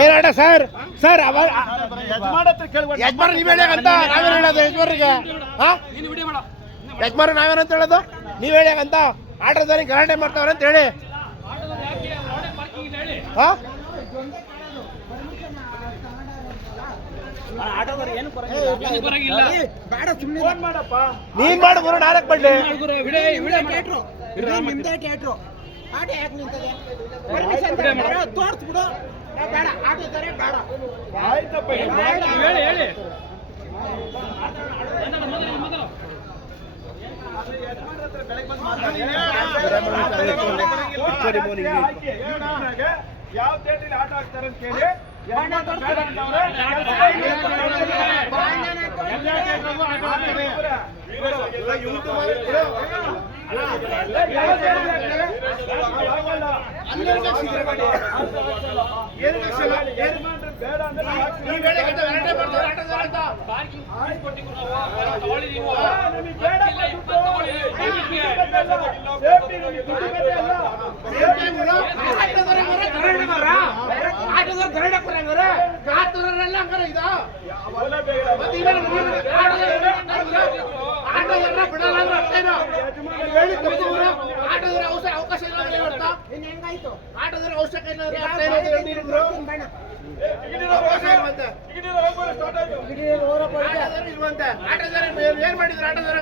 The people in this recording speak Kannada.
ಏನಾಡ ಸರ್ ಸರ್ ಯಜಮಾನ ನೀವ್ ಹೇಳ್ಯಾಗಂತ ನಾವೇನು ಹೇಳೋದು ಯಜಮಾನ್ರಿಗೆ? ಯಜಮಾನ ನಾವೇನಂತ ಹೇಳೋದು? ನೀವ್ ಹೇಳ್ಯಾಗಂತ ಆಟೋದಾರಿ ಗಲಾಟೆ ಮಾಡ್ತಾವ್ರೆ ಅಂತ ಹೇಳಿ. ನೀನ್ ಮಾಡು ಗುರು, ನಾಲ್ಕು ಬಡ್ಡಿ ಆಟೋ ಯಾಕೆ ನಿಂತದೆ? ತೋರ್ಸ್ಬಿಡು. ಬೇಡ ಆಟೋ ತಾರೆ ಬೇಡ. ಆಯ್ತಪ್ಪ ಹೇಳಿ ಯಾವ ಥಿಯೇಟರ್ ಆಟ ಆಗ್ತಾರೆ ಅಂತ ಕೇಳಿ ಅವಕಾಶ ಆಟೋದ್ರ ಅವಶ್ಯಕ ಏನ್ ಮಾಡಿದ್ರು ಆಟೋದ್ರ